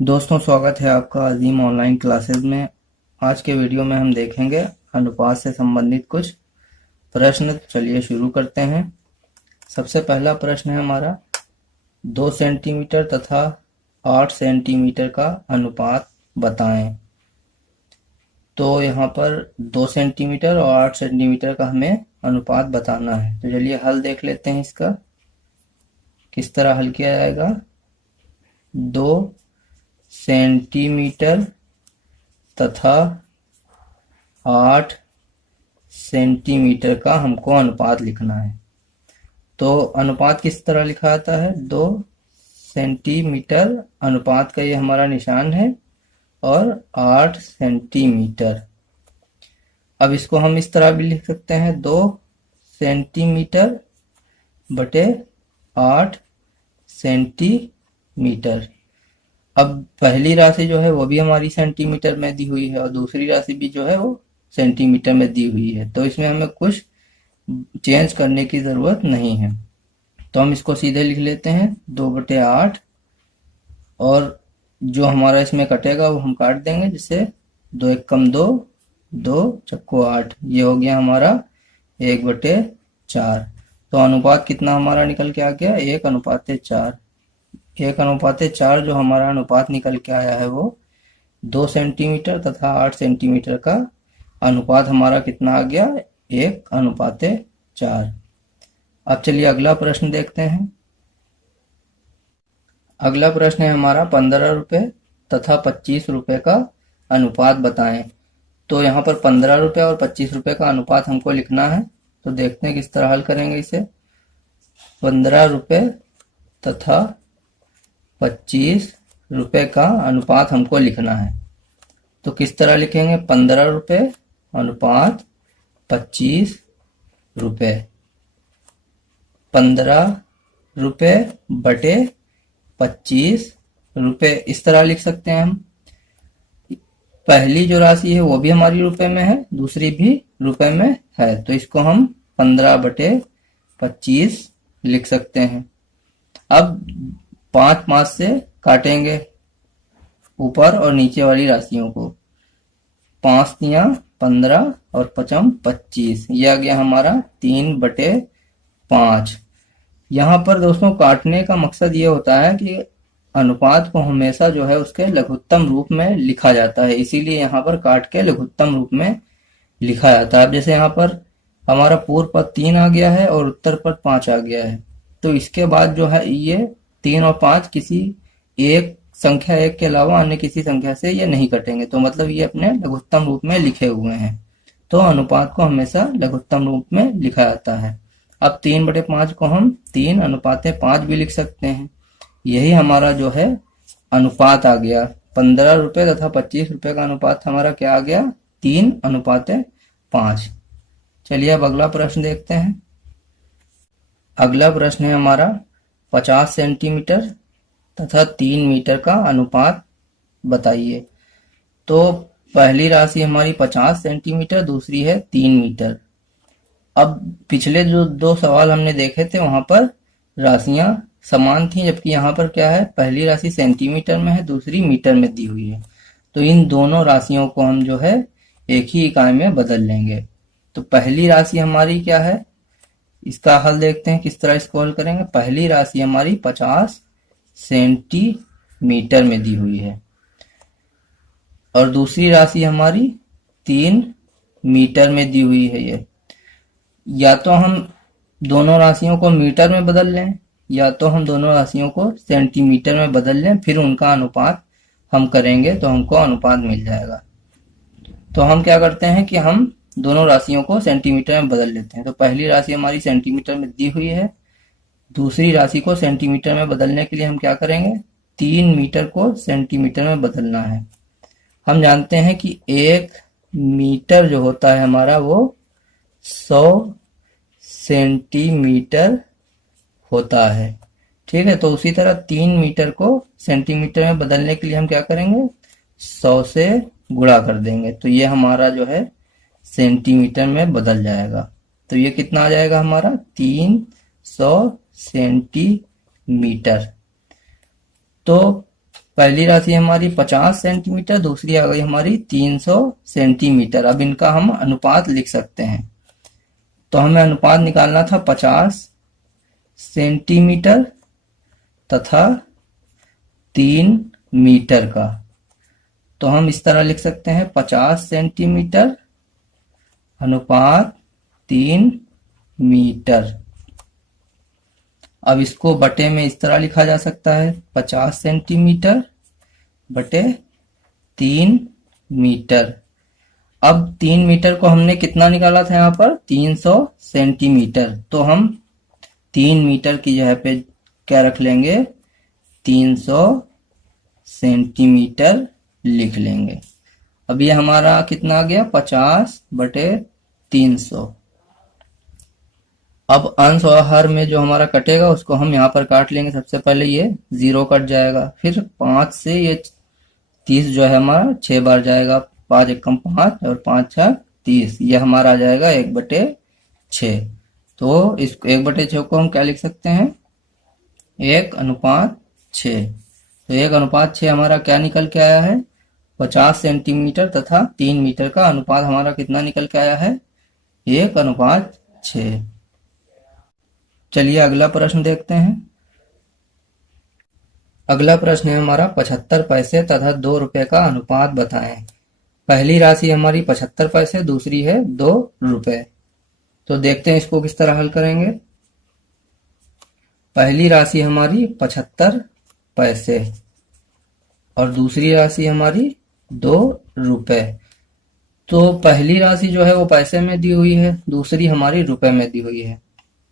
दोस्तों, स्वागत है आपका अजीम ऑनलाइन क्लासेस में। आज के वीडियो में हम देखेंगे अनुपात से संबंधित कुछ प्रश्न। चलिए शुरू करते हैं। सबसे पहला प्रश्न है हमारा 2 सेंटीमीटर तथा 8 सेंटीमीटर का अनुपात बताएं। तो यहाँ पर 2 सेंटीमीटर और 8 सेंटीमीटर का हमें अनुपात बताना है। तो चलिए हल देख लेते हैं इसका किस तरह हल किया जाएगा। 2 सेंटीमीटर तथा 8 सेंटीमीटर का हमको अनुपात लिखना है। तो अनुपात किस तरह लिखा जाता है? 2 सेंटीमीटर अनुपात का ये हमारा निशान है और 8 सेंटीमीटर। अब इसको हम इस तरह भी लिख सकते हैं, 2 सेंटीमीटर बटे 8 सेंटीमीटर। अब पहली राशि जो है वो भी हमारी सेंटीमीटर में दी हुई है और दूसरी राशि भी जो है वो सेंटीमीटर में दी हुई है। तो इसमें हमें कुछ चेंज करने की जरूरत नहीं है। तो हम इसको सीधे लिख लेते हैं 2/8 और जो हमारा इसमें कटेगा वो हम काट देंगे, जिससे 2 एकम 2, 2 चक्को 8, ये हो गया हमारा 1/4। तो अनुपात कितना हमारा निकल के आ गया? 1:4। 1:4 जो हमारा अनुपात निकल के आया है वो 2 सेंटीमीटर तथा 8 सेंटीमीटर का अनुपात हमारा कितना आ गया? 1:4। अब चलिए अगला प्रश्न देखते हैं। अगला प्रश्न है हमारा 15 रुपये तथा 25 रुपये का अनुपात बताएं। तो यहाँ पर 15 रुपये और 25 रुपये का अनुपात हमको लिखना है। तो देखते हैं किस तरह हल करेंगे इसे। 15 रुपये तथा 25 रुपये का अनुपात हमको लिखना है। तो किस तरह लिखेंगे? 15 रुपये अनुपात 25 रुपये। 15 रुपये बटे 25 रुपये, इस तरह लिख सकते हैं हम। पहली जो राशि है वो भी हमारी रुपए में है, दूसरी भी रुपए में है। तो इसको हम 15/25 लिख सकते हैं। अब 5 से काटेंगे ऊपर और नीचे वाली राशियों को। 5 तियां 15 और 5 25, यह आ गया हमारा 3/5। यहाँ पर दोस्तों काटने का मकसद ये होता है कि अनुपात को हमेशा जो है उसके लघुत्तम रूप में लिखा जाता है, इसीलिए यहाँ पर काट के लघुत्तम रूप में लिखा जाता है। अब जैसे यहाँ पर हमारा पूर्व पद 3 आ गया है और उत्तर पद 5 आ गया है, तो इसके बाद जो है ये 3 और 5 किसी एक संख्या 1 के अलावा अन्य किसी संख्या से ये नहीं कटेंगे। तो मतलब ये अपने लघुत्तम रूप में लिखे हुए हैं। तो अनुपात को हमेशा लघुत्तम रूप में लिखा जाता है। अब 3/5 को हम 3:5 भी लिख सकते हैं। यही हमारा जो है अनुपात आ गया। 15 रुपये तथा 25 रुपये का अनुपात हमारा क्या आ गया? 3:5। चलिए अब अगला प्रश्न देखते हैं। अगला प्रश्न है हमारा 50 सेंटीमीटर तथा 3 मीटर का अनुपात बताइए। तो पहली राशि हमारी 50 सेंटीमीटर, दूसरी है 3 मीटर। अब पिछले जो 2 सवाल हमने देखे थे वहां पर राशियां समान थी, जबकि यहाँ पर क्या है, पहली राशि सेंटीमीटर में है, दूसरी मीटर में दी हुई है। तो इन दोनों राशियों को हम जो है एक ही इकाई में बदल लेंगे। तो पहली राशि हमारी क्या है, इसका हल देखते हैं किस तरह इसको हल करेंगे। पहली राशि हमारी 50 सेंटीमीटर में दी हुई है और दूसरी राशि हमारी 3 मीटर में दी हुई है। ये या तो हम दोनों राशियों को मीटर में बदल लें या तो हम दोनों राशियों को सेंटीमीटर में बदल लें, फिर उनका अनुपात हम करेंगे तो हमको अनुपात मिल जाएगा। तो हम क्या करते हैं कि हम दोनों राशियों को सेंटीमीटर में बदल लेते हैं। तो पहली राशि हमारी सेंटीमीटर में दी हुई है, दूसरी राशि को सेंटीमीटर में बदलने के लिए हम क्या करेंगे? 3 मीटर को सेंटीमीटर में बदलना है। हम जानते हैं कि 1 मीटर जो होता है हमारा वो 100 सेंटीमीटर होता है। ठीक है, तो उसी तरह 3 मीटर को सेंटीमीटर में बदलने के लिए हम क्या करेंगे? 100 से गुणा कर देंगे, तो ये हमारा जो है सेंटीमीटर में बदल जाएगा। तो ये कितना आ जाएगा हमारा? 300 सेंटीमीटर। तो पहली राशि हमारी 50 सेंटीमीटर, दूसरी आ गई हमारी 300 सेंटीमीटर। अब इनका हम अनुपात लिख सकते हैं। तो हमें अनुपात निकालना था 50 सेंटीमीटर तथा 3 मीटर का। तो हम इस तरह लिख सकते हैं 50 सेंटीमीटर अनुपात 3 मीटर। अब इसको बटे में इस तरह लिखा जा सकता है 50 सेंटीमीटर बटे 3 मीटर। अब 3 मीटर को हमने कितना निकाला था यहाँ पर 300 सेंटीमीटर। तो हम 3 मीटर की जगह पे क्या रख लेंगे 300 सेंटीमीटर लिख लेंगे। अब ये हमारा कितना आ गया 50 बटे 300। अब अंश और हर में जो हमारा कटेगा उसको हम यहाँ पर काट लेंगे। सबसे पहले ये 0 कट जाएगा, फिर 5 से ये 30 जो है हमारा 6 बार जाएगा, 5 एकम 5 और 5 6 30। ये हमारा आ जाएगा 1/6। तो इस 1/6 को हम क्या लिख सकते हैं 1/6। तो 1/6 हमारा क्या निकल के आया है 50 सेंटीमीटर तथा 3 मीटर का अनुपात हमारा कितना निकल के आया है 1/6। चलिए अगला प्रश्न देखते हैं। अगला प्रश्न है हमारा 75 पैसे तथा 2 रुपए का अनुपात बताएं। पहली राशि हमारी 75 पैसे, दूसरी है 2 रुपए। तो देखते हैं इसको किस तरह हल करेंगे। पहली राशि हमारी 75 पैसे और दूसरी राशि हमारी 2 रुपए। तो पहली राशि जो है वो पैसे में दी हुई है, दूसरी हमारी रुपए में दी हुई है।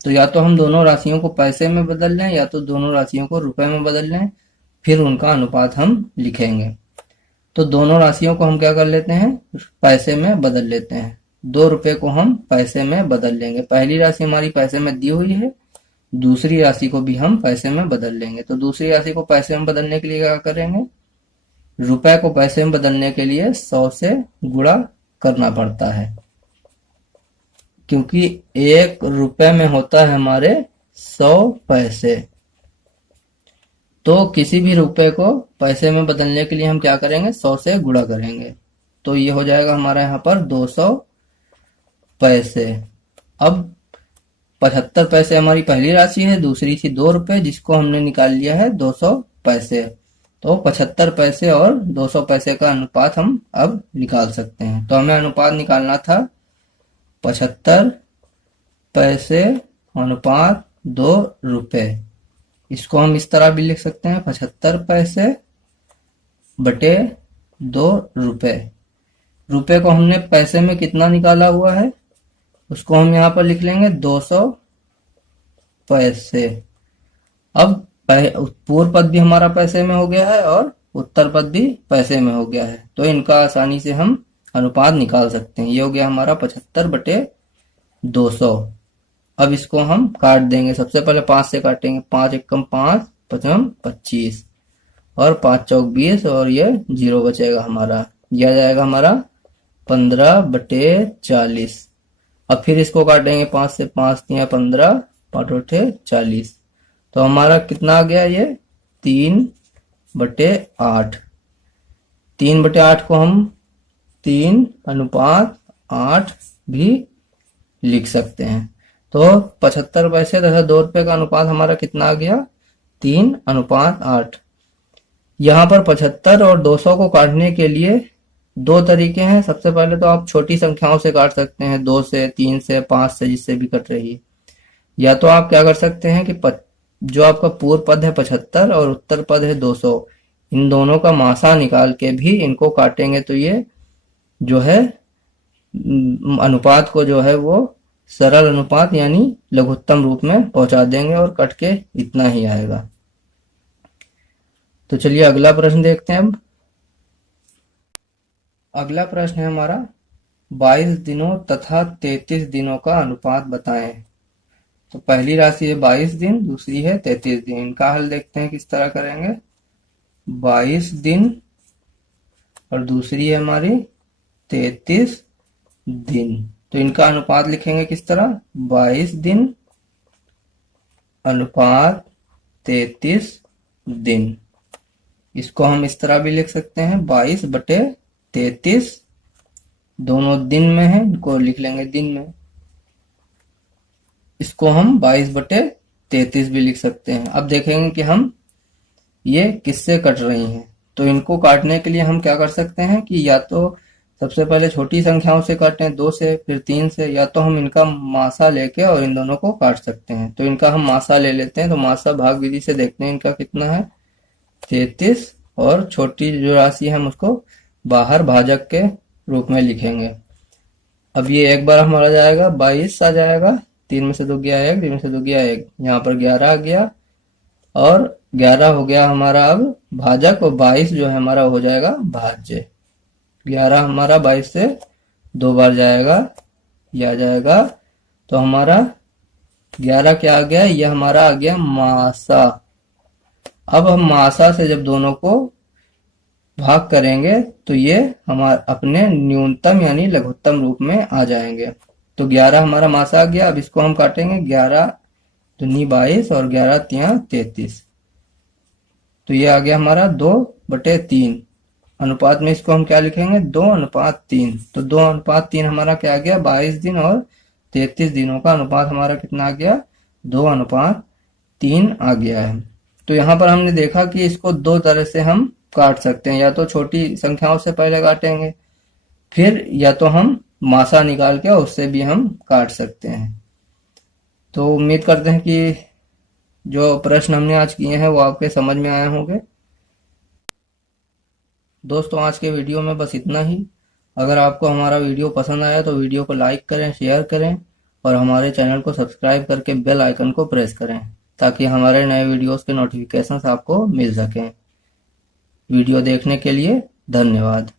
तो या तो हम दोनों राशियों को पैसे में बदल लें या तो दोनों राशियों को रुपए में बदल लें, फिर उनका अनुपात हम लिखेंगे। तो दोनों राशियों को हम क्या कर लेते हैं पैसे में बदल लेते हैं। 2 रुपए को हम पैसे में बदल लेंगे। पहली राशि हमारी पैसे में दी हुई है, दूसरी राशि को भी हम पैसे में बदल लेंगे। तो दूसरी राशि को पैसे में बदलने के लिए क्या करेंगे रुपए को पैसे में बदलने के लिए 100 से गुणा करना पड़ता है, क्योंकि 1 रुपए में होता है हमारे 100 पैसे। तो किसी भी रुपए को पैसे में बदलने के लिए हम क्या करेंगे 100 से गुणा करेंगे। तो ये हो जाएगा हमारा यहाँ पर 200 पैसे। अब 75 पैसे हमारी पहली राशि है, दूसरी थी 2 रुपए जिसको हमने निकाल लिया है 200 पैसे। तो 75 पैसे और 200 पैसे का अनुपात हम अब निकाल सकते हैं। तो हमें अनुपात निकालना था 75 पैसे अनुपात 2 रुपए। इसको हम इस तरह भी लिख सकते हैं 75 पैसे बटे 2 रुपए। रुपए को हमने पैसे में कितना निकाला हुआ है उसको हम यहाँ पर लिख लेंगे 200 पैसे। अब पूर्व पद भी हमारा पैसे में हो गया है और उत्तर पद भी पैसे में हो गया है, तो इनका आसानी से हम अनुपात निकाल सकते हैं। ये हो गया हमारा 75 बटे 200। अब इसको हम काट देंगे। सबसे पहले 5 से काटेंगे, 5 एकम 5 पचम 25 और 5 चौक 20 और ये 0 बचेगा हमारा। यह जाएगा हमारा 15 बटे 40। अब फिर इसको काटेंगे 5 से, 5 3 15 5 उठे 40। तो हमारा कितना आ गया ये 3 बटे 8। 3 बटे 8 को हम 3 अनुपात 8 भी लिख सकते हैं। तो 75 पैसे तथा 2 रुपए का अनुपात हमारा कितना आ गया 3 अनुपात 8। यहाँ पर 75 और 200 को काटने के लिए 2 तरीके हैं। सबसे पहले तो आप छोटी संख्याओं से काट सकते हैं, 2 से 3 से 5 से, जिससे भी कट रही है। या तो आप क्या कर सकते हैं कि जो आपका पूर्व पद है 75 और उत्तर पद है 200, इन दोनों का मासा निकाल के भी इनको काटेंगे तो ये जो है अनुपात को जो है वो सरल अनुपात यानी लघुत्तम रूप में पहुंचा देंगे और कट के इतना ही आएगा। तो चलिए अगला प्रश्न देखते हैं। अब अगला प्रश्न है हमारा 22 दिनों तथा 33 दिनों का अनुपात बताएं। तो पहली राशि है 22 दिन, दूसरी है 33 दिन। इनका हल देखते हैं किस तरह करेंगे। 22 दिन और दूसरी है हमारी 33 दिन। तो इनका अनुपात लिखेंगे किस तरह 22 दिन अनुपात 33 दिन। इसको हम इस तरह भी लिख सकते हैं 22/33, दोनों दिन में है, इनको लिख लेंगे दिन में। इसको हम 22/33 भी लिख सकते हैं। अब देखेंगे कि हम ये किससे कट रही हैं। तो इनको काटने के लिए हम क्या कर सकते हैं कि या तो सबसे पहले छोटी संख्याओं से काटें, 2 से, फिर 3 से, या तो हम इनका मासा लेके और इन दोनों को काट सकते हैं। तो इनका हम मासा ले लेते हैं। तो मासा भाग विधि से देखते हैं इनका कितना है, 33, और छोटी जो राशि है हम उसको बाहर भाजक के रूप में लिखेंगे। अब ये एक बार हमारा जाएगा 22 आ जाएगा, 3 में से 2 गया 1, 3 में से 2 गया 1, यहाँ पर 11 आ गया, और 11 हो गया हमारा अब भाजक, और 22 जो है हमारा हो जाएगा भाज्य। 11 हमारा 22 से 2 बार जाएगा, यह आ जाएगा। तो हमारा 11 क्या आ गया, यह हमारा आ गया मासा। अब हम मासा से जब दोनों को भाग करेंगे तो ये हमारे अपने न्यूनतम यानी लघुत्तम रूप में आ जाएंगे। तो 11 हमारा मासा आ गया। अब इसको हम काटेंगे, 11 दूनी 22 और 11 तिया 33। तो ये आ गया हमारा 2/3। अनुपात में इसको हम क्या लिखेंगे, 2:3। तो 2:3 हमारा क्या आ गया, 22 दिन और 33 दिनों का अनुपात हमारा कितना आ गया, 2:3 आ गया है। तो यहाँ पर हमने देखा कि इसको 2 तरह से हम काट सकते हैं। या तो छोटी संख्याओं से पहले काटेंगे, फिर या तो हम मासा निकाल के उससे भी हम काट सकते हैं। तो उम्मीद करते हैं कि जो प्रश्न हमने आज किए हैं वो आपके समझ में आए होंगे। दोस्तों आज के वीडियो में बस इतना ही। अगर आपको हमारा वीडियो पसंद आया तो वीडियो को लाइक करें, शेयर करें, और हमारे चैनल को सब्सक्राइब करके बेल आइकन को प्रेस करें, ताकि हमारे नए वीडियोस के नोटिफिकेशंस आपको मिल सकें। वीडियो देखने के लिए धन्यवाद।